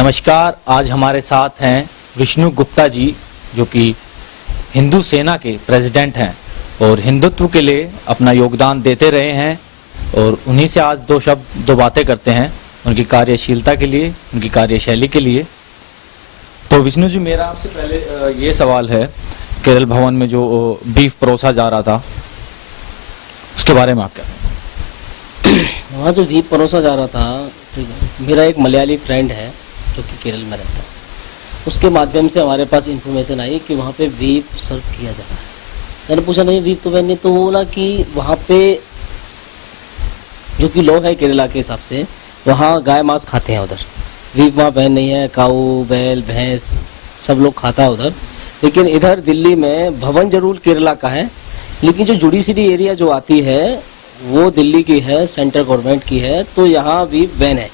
नमस्कार। आज हमारे साथ हैं विष्णु गुप्ता जी, जो कि हिंदू सेना के प्रेसिडेंट हैं और हिंदुत्व के लिए अपना योगदान देते रहे हैं और उन्हीं से आज दो बातें करते हैं, उनकी कार्यशीलता के लिए, उनकी कार्यशैली के लिए। तो विष्णु जी, मेरा आपसे पहले ये सवाल है, केरल भवन में जो बीफ परोसा जा रहा था उसके बारे में आप क्या कहें? वहाँ जो बीफ परोसा जा रहा था, ठीक है, मेरा एक मलयाली फ्रेंड है जो कि केरल में रहता है, उसके माध्यम से हमारे पास इंफॉर्मेशन आई कि वहाँ पे बीफ सर्व किया जा रहा है। मैंने पूछा नहीं बीफ तो नहीं, तो वो बोला कि वहाँ पे जो कि लॉ है केरला के हिसाब से, वहाँ गाय मांस खाते हैं, उधर बीफ वहाँ बैन नहीं है। काऊ, बैल, भैंस सब लोग खाता है उधर। लेकिन इधर दिल्ली में भवन जरूर केरला का है, लेकिन जो जुडिशरी एरिया जो आती है वो दिल्ली की है, सेंट्रल गवर्नमेंट की है, तो यहाँ भी बैन है,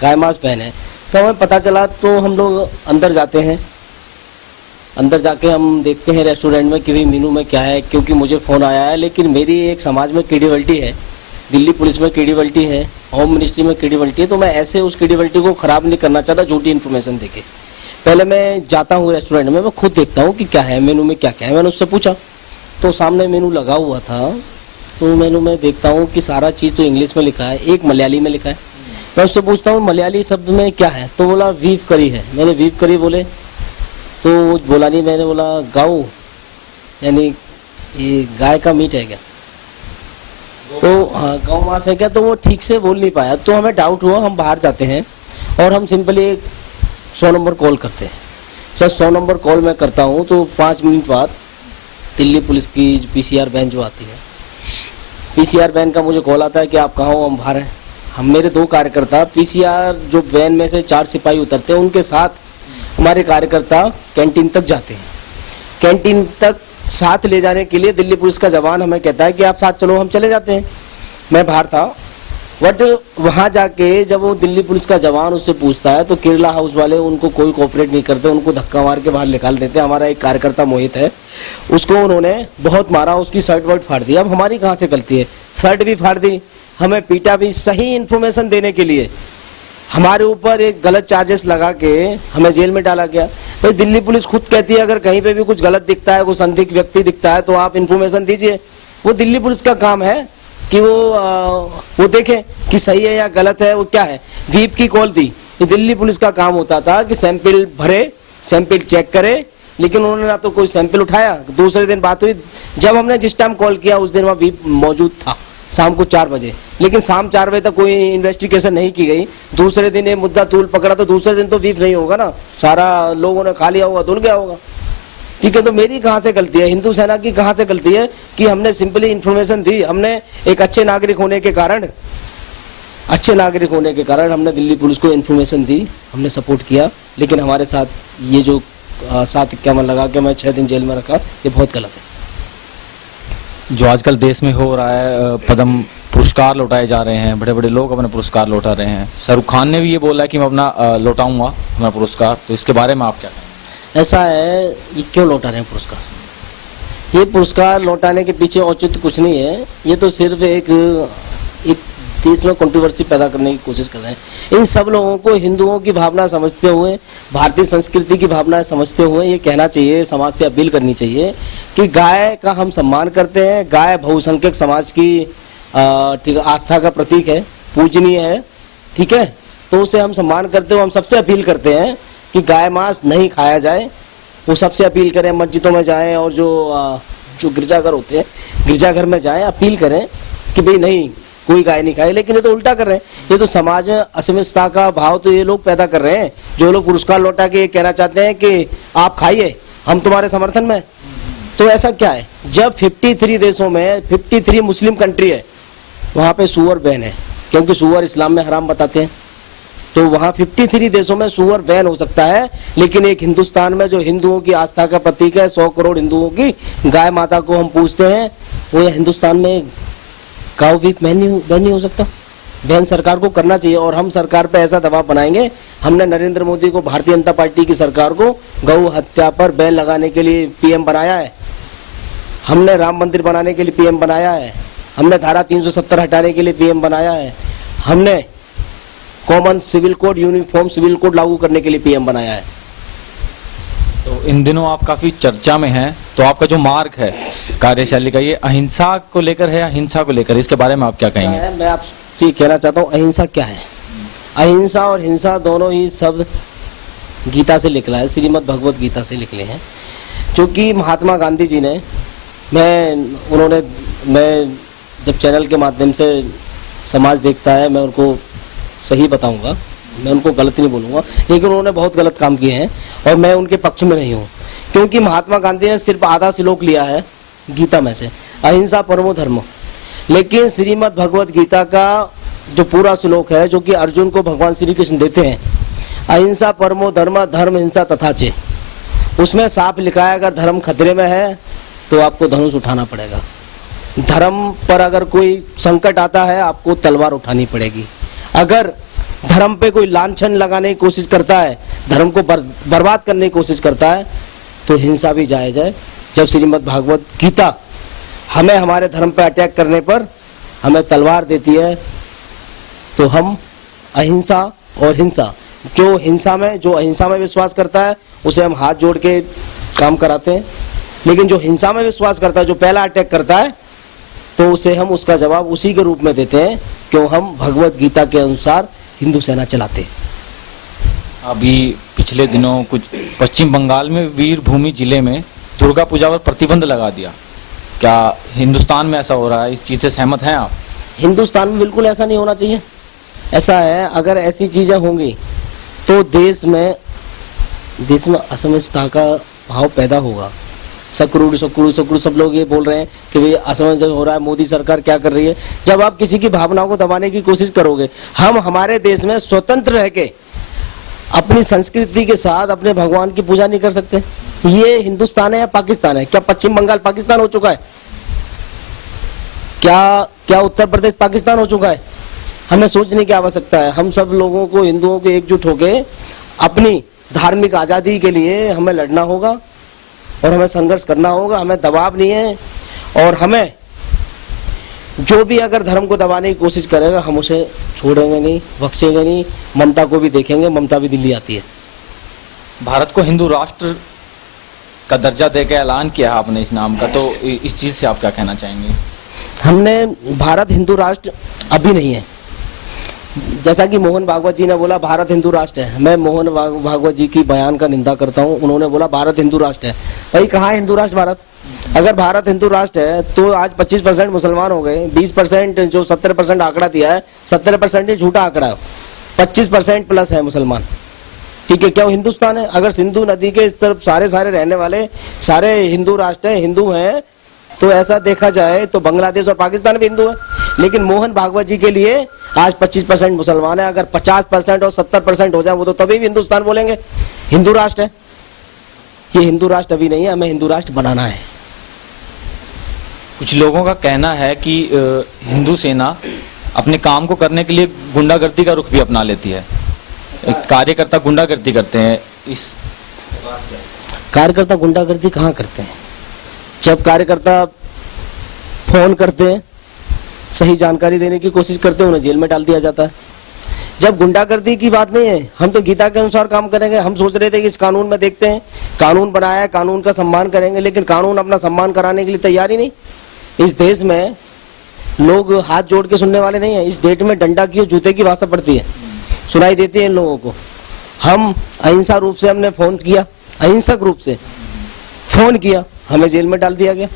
गाय मांस बैन है। तो हमें पता चला तो हम लोग अंदर जाते हैं, अंदर जाके हम देखते हैं रेस्टोरेंट में कि भाई मेनू में क्या है, क्योंकि मुझे फ़ोन आया है। लेकिन मेरी एक समाज में क्रेडिबिलिटी है, दिल्ली पुलिस में क्रेडिबिलिटी है, होम मिनिस्ट्री में क्रेडिबिलिटी है, तो मैं ऐसे उस क्रेडिबिलिटी को ख़राब नहीं करना चाहता झूठी इन्फॉर्मेशन देके। पहले मैं जाता हूँ रेस्टोरेंट में, मैं खुद देखता हूँ कि क्या है मेनू में, क्या क्या है। मैंने उससे पूछा तो सामने मेनू लगा हुआ था, तो मेनू में देखता हूँ कि सारा चीज़ तो इंग्लिश में लिखा है, एक मलयाली में लिखा है। मैं उससे पूछता हूँ मलयाली शब्द में क्या है, तो बोला बीफ करी है। मैंने बीफ करी बोले तो बोला नहीं, मैंने बोला गाऊ यानी ये गाय का मीट है क्या, तो हाँ गौ मांस है क्या, तो वो ठीक से बोल नहीं पाया। तो हमें डाउट हुआ, हम बाहर जाते हैं और हम सिंपली 100 नंबर कॉल करते हैं। सर 100 नंबर कॉल मैं करता हूँ तो 5 मिनट बाद दिल्ली पुलिस की PCR वैन जो आती है, PCR वैन का मुझे कॉल आता है कि आप कहाँ हो, हम बाहर हैं। हम मेरे 2 कार्यकर्ता PCR जो वैन में से 4 सिपाही उतरते हैं, उनके साथ हमारे कार्यकर्ता कैंटीन तक जाते हैं। कैंटीन तक साथ ले जाने के लिए दिल्ली पुलिस का जवान हमें कहता है कि आप साथ चलो, हम चले जाते हैं। मैं बाहर था, बट वहाँ जाके जब वो दिल्ली पुलिस का जवान उससे पूछता है तो केरला हाउस वाले उनको कोई कोऑपरेट नहीं करते, उनको धक्का मार के बाहर निकाल देते हैं। हमारा एक कार्यकर्ता मोहित है, उसको उन्होंने बहुत मारा, उसकी शर्ट वर्ट फाड़ दी। अब हमारी कहाँ से गलती है, शर्ट भी फाड़ दी, हमें पीटा भी। सही इन्फॉर्मेशन देने के लिए हमारे ऊपर एक गलत चार्जेस लगा के हमें जेल में डाला गया। भाई दिल्ली पुलिस खुद कहती है अगर कहीं पे भी कुछ गलत दिखता है, कोई संदिग्ध व्यक्ति दिखता है तो आप इन्फॉर्मेशन दीजिए। वो दिल्ली पुलिस का काम है कि वो देखे कि सही है या गलत है, वो क्या है। वीप की कॉल दी, ये दिल्ली पुलिस का काम होता था कि सैंपल भरे, सैंपल चेक करे, लेकिन उन्होंने ना तो कोई सैंपल उठाया। दूसरे दिन बात हुई, जब हमने जिस टाइम कॉल किया उस दिन वहाँ वीप मौजूद था, शाम को 4 बजे, लेकिन शाम 4 बजे तक कोई इन्वेस्टिगेशन नहीं की गई। दूसरे दिन ये मुद्दा तूल पकड़ा तो दूसरे दिन तो वीप नहीं होगा ना, सारा लोगों ने खा लिया होगा, धुल गया होगा। ठीक है, तो मेरी कहाँ से गलती है, हिंदू सेना की कहाँ से गलती है कि हमने सिंपली इन्फॉर्मेशन दी। हमने एक अच्छे नागरिक होने के कारण हमने दिल्ली पुलिस को इन्फॉर्मेशन दी, हमने सपोर्ट किया। लेकिन हमारे साथ ये जो 751 लगा के मैं 6 दिन जेल में रखा, ये बहुत गलत है। जो आजकल देश में हो रहा है, पद्म पुरस्कार लौटाए जा रहे हैं, बड़े बड़े लोग अपने पुरस्कार लौटा रहे हैं। शाहरुख खान ने भी ये बोला है कि मैं अपना लौटाऊंगा अपना पुरस्कार, तो इसके बारे में आप क्या कहें? ऐसा है, ये क्यों लौटा रहे हैं पुरस्कार? ये पुरस्कार लौटाने के पीछे औचित्य कुछ नहीं है, ये तो सिर्फ एक देश में कंट्रोवर्सी पैदा करने की कोशिश कर रहे हैं। इन सब लोगों को हिंदुओं की भावना समझते हुए, भारतीय संस्कृति की भावना समझते हुए ये कहना चाहिए, समाज से अपील करनी चाहिए कि गाय का हम सम्मान करते हैं। गाय बहुसंख्यक समाज की ठीक आस्था का प्रतीक है, पूजनीय है, ठीक है, तो उसे हम सम्मान करते हुए हम सबसे अपील करते हैं कि गाय मांस नहीं खाया जाए। वो सबसे अपील करें, मस्जिदों में जाएं और जो गिरजाघर होते हैं गिरजाघर में जाएं, अपील करें कि भाई नहीं, कोई गाय नहीं खाए। लेकिन ये तो उल्टा कर रहे हैं, ये तो समाज में असमंजसता का भाव तो ये लोग पैदा कर रहे हैं। जो लोग पुरस्कार लौटा के कहना चाहते हैं कि आप खाइए, हम तुम्हारे समर्थन में। तो ऐसा क्या है, जब 53 देशों में 53 मुस्लिम कंट्री है, वहाँ पे सुअर बैन है, क्योंकि सुअर इस्लाम में हराम बताते हैं। तो वहाँ 53 देशों में सुअर बैन हो सकता है, लेकिन एक हिंदुस्तान में जो हिंदुओं की आस्था का प्रतीक है, 100 करोड़ हिंदुओं की गाय माता को हम पूजते हैं, वो हिंदुस्तान में गाँव भी बैन नहीं हो सकता। बैन सरकार को करना चाहिए और हम सरकार पे ऐसा दबाव बनाएंगे। हमने नरेंद्र मोदी को, भारतीय जनता पार्टी की सरकार को गौ हत्या पर बैन लगाने के लिए PM बनाया है, हमने राम मंदिर बनाने के लिए PM बनाया है, हमने धारा 370 हटाने के लिए PM बनाया है, हमने common civil code, uniform civil code लागू करने के लिए पीएम बनाया है। तो इन दिनों आप काफी चर्चा में हैं, तो आपका जो मार्ग है कार्यशैली का, ये अहिंसा को लेकर है या हिंसा को लेकर, इसके बारे में आप क्या कहेंगे? मैं आपसे कहना चाहता हूँ, अहिंसा क्या है? अहिंसा और हिंसा दोनों ही शब्द गीता से निकला है, श्रीमद् भगवत गीता से निकले हैं, क्योंकि महात्मा गांधी जी ने, मैं जब चैनल के माध्यम से समाज देखता है, मैं उनको सही बताऊंगा, मैं उनको गलत नहीं बोलूँगा, लेकिन उन्होंने बहुत गलत काम किए हैं और मैं उनके पक्ष में नहीं हूँ, क्योंकि महात्मा गांधी ने सिर्फ आधा श्लोक लिया है गीता में से, अहिंसा परमो धर्मो, लेकिन श्रीमद् भगवत गीता का जो पूरा श्लोक है, जो कि अर्जुन को भगवान श्री कृष्ण देते हैं, अहिंसा परमो धर्म, धर्म हिंसा तथा चे, उसमें साफ लिखा है अगर धर्म खतरे में है तो आपको धनुष उठाना पड़ेगा, धर्म पर अगर कोई संकट आता है आपको तलवार उठानी पड़ेगी, अगर धर्म पे कोई लांछन लगाने की कोशिश करता है, धर्म को बर्बाद करने की कोशिश करता है, तो हिंसा भी जायज है। जब श्रीमद् भागवत गीता हमें हमारे धर्म पे अटैक करने पर हमें तलवार देती है, तो हम अहिंसा और हिंसा, जो अहिंसा में विश्वास करता है उसे हम हाथ जोड़ के काम कराते हैं, लेकिन जो हिंसा में विश्वास करता है, जो पहला अटैक करता है, तो उसे हम उसका जवाब उसी के रूप में देते हैं, क्यों हम भगवत गीता के अनुसार हिंदू सेना चलाते हैं। अभी पिछले दिनों कुछ पश्चिम बंगाल में वीरभूमि जिले में दुर्गा पूजा पर प्रतिबंध लगा दिया, क्या हिंदुस्तान में ऐसा हो रहा है? इस चीज से सहमत हैं आप? हिंदुस्तान में बिल्कुल ऐसा नहीं होना चाहिए। ऐसा है, अगर ऐसी चीजें होंगी तो देश में असमंजसता का भाव पैदा होगा। सकरूड़ सब लोग ये बोल रहे हैं कि भाई असमंजस हो रहा है, मोदी सरकार क्या कर रही है। जब आप किसी की भावनाओं को दबाने की कोशिश करोगे, हम हमारे देश में स्वतंत्र रह के अपनी संस्कृति के साथ अपने भगवान की पूजा नहीं कर सकते। ये हिंदुस्तान है या पाकिस्तान है? क्या पश्चिम बंगाल पाकिस्तान हो चुका है? क्या उत्तर प्रदेश पाकिस्तान हो चुका है? हमें सोचने की आवश्यकता है। हम सब लोगों को, हिंदुओं को एकजुट होके अपनी धार्मिक आजादी के लिए हमें लड़ना होगा और हमें संघर्ष करना होगा। हमें दबाव नहीं है, और हमें जो भी अगर धर्म को दबाने की कोशिश करेगा हम उसे छोड़ेंगे नहीं, बख्शेंगे नहीं। ममता को भी देखेंगे, ममता भी दिल्ली आती है। भारत को हिंदू राष्ट्र का दर्जा देकर ऐलान किया है आपने इस नाम का, तो इस चीज से आप क्या कहना चाहेंगे? हमने भारत हिंदू राष्ट्र अभी नहीं है। जैसा कि मोहन भागवत जी ने बोला भारत हिंदू राष्ट्र है, मैं मोहन भागवत जी की बयान का निंदा करता हूँ। उन्होंने बोला भारत हिंदू राष्ट्र है। भाई कहाँ है हिंदू राष्ट्र भारत? अगर भारत हिंदू राष्ट्र है तो आज 25% मुसलमान हो गए। 20% जो 70% आंकड़ा दिया है, 70% ही झूठा आंकड़ा है। 25% प्लस है मुसलमान। ठीक है, क्या वो हिंदुस्तान है? अगर सिंधु नदी के इस तरफ सारे रहने वाले सारे हिंदू राष्ट्र हैं, हिंदू हैं, तो ऐसा देखा जाए तो बांग्लादेश और पाकिस्तान भी हिंदू है। लेकिन मोहन भागवत जी के लिए आज 25% मुसलमान है। अगर 50% और 70% हो जाए वो तो तभी भी हिंदुस्तान बोलेंगे, हिंदू राष्ट्र है। ये हिंदू राष्ट्र अभी नहीं है, हमें हिंदू राष्ट्र बनाना है। कुछ लोगों का कहना है कि हिंदू सेना अपने काम को करने के लिए गुंडागर्दी का रुख भी अपना लेती है। कार्यकर्ता गुंडागर्दी करते हैं। इस कार्यकर्ता गुंडागर्दी कहाँ करते हैं? जब कार्यकर्ता फोन करते हैं, सही जानकारी देने की कोशिश करते हैं, उन्हें जेल में डाल दिया जाता है। जब गुंडागर्दी की बात नहीं है, हम तो गीता के अनुसार काम करेंगे। हम सोच रहे थे कि इस कानून में देखते हैं, कानून बनाया है, कानून का सम्मान करेंगे, लेकिन कानून अपना सम्मान कराने के लिए तैयार ही नहीं। इस देश में लोग हाथ जोड़ के सुनने वाले नहीं है। इस डेट में डंडा की और जूते की भाषा पड़ती है, सुनाई देती है इन लोगों को। हम अहिंसा रूप से हमने फोन किया, अहिंसक रूप से फोन किया, हमें जेल में डाल दिया गया।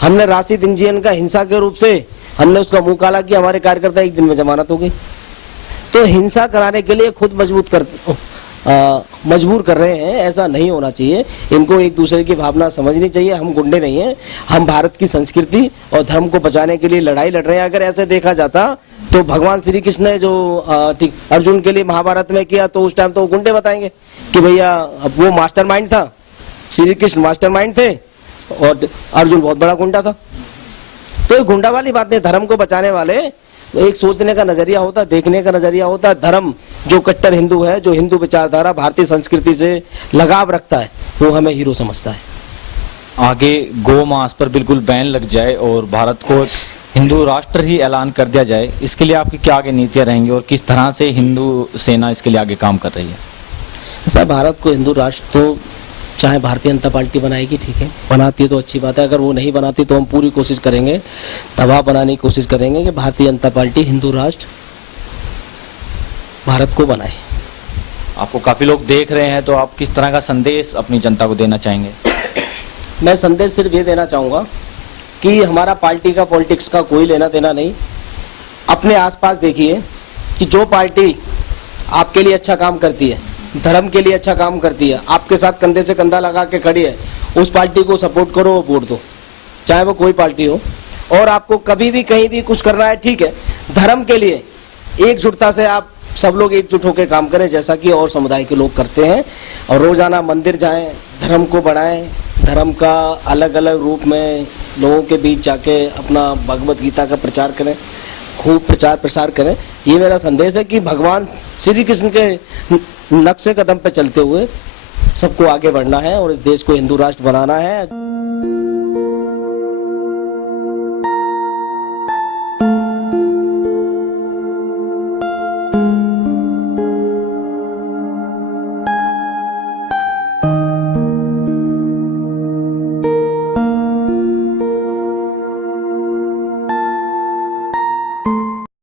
हमने राशिद इंडियन का हिंसा के रूप से हमने उसका मुंह काला किया, हमारे कार्यकर्ता एक दिन में जमानत हो गई। तो हिंसा कराने के लिए खुद मजबूर कर रहे हैं। ऐसा नहीं होना चाहिए। इनको एक दूसरे की भावना समझनी चाहिए। हम गुंडे नहीं हैं, हम भारत की संस्कृति और धर्म को बचाने के लिए लड़ाई लड़ रहे हैं। अगर ऐसे देखा जाता तो भगवान श्री कृष्ण ने जो अर्जुन के लिए महाभारत में किया, तो उस टाइम तो वो गुंडे बताएंगे कि भैया अब वो मास्टरमाइंड था, श्री कृष्ण मास्टरमाइंड थे और अर्जुन बहुत बड़ा गुंडा था। तो ये गुंडा वाली बात नहीं। धर्म को बचाने वाले एक सोचने का नजरिया होता है, देखने का नजरिया होता है। धर्म जो कट्टर हिंदू है, जो हिंदू विचारधारा भारतीय संस्कृति से लगाव रखता है, वो हमें हीरो समझता है। आगे गौ मांस पर बिल्कुल बैन लग जाए और भारत को हिंदू राष्ट्र ही ऐलान कर दिया जाए, इसके लिए आपकी क्या आगे नीतियां रहेंगी और किस तरह से हिंदू सेना इसके लिए आगे काम कर रही है? ऐसा भारत को हिंदू राष्ट्र तो चाहे भारतीय जनता पार्टी बनाएगी, ठीक है, बनाती है तो अच्छी बात है। अगर वो नहीं बनाती तो हम पूरी कोशिश करेंगे, दबाव बनाने की कोशिश करेंगे कि भारतीय जनता पार्टी हिंदू राष्ट्र भारत को बनाए। आपको काफी लोग देख रहे हैं, तो आप किस तरह का संदेश अपनी जनता को देना चाहेंगे? मैं संदेश सिर्फ ये देना चाहूँगा कि हमारा पार्टी का पॉलिटिक्स का कोई लेना देना नहीं। अपने आसपास देखिए कि जो पार्टी आपके लिए अच्छा काम करती है, धर्म के लिए अच्छा काम करती है, आपके साथ कंधे से कंधा लगा के खड़ी है, उस पार्टी को सपोर्ट करो, वो वोट दो, चाहे वो कोई पार्टी हो। और आपको कभी भी कहीं भी कुछ करना है, ठीक है, धर्म के लिए एकजुटता से आप सब लोग एकजुट होकर काम करें, जैसा कि और समुदाय के लोग करते हैं। और रोजाना मंदिर जाएं, धर्म को बढ़ाएं, धर्म का अलग अलग रूप में लोगों के बीच जाके अपना भगवत गीता का प्रचार करें, खूब प्रचार प्रसार करें। ये मेरा संदेश है कि भगवान श्री कृष्ण के नक्शे कदम पे चलते हुए सबको आगे बढ़ना है और इस देश को हिंदू राष्ट्र बनाना है।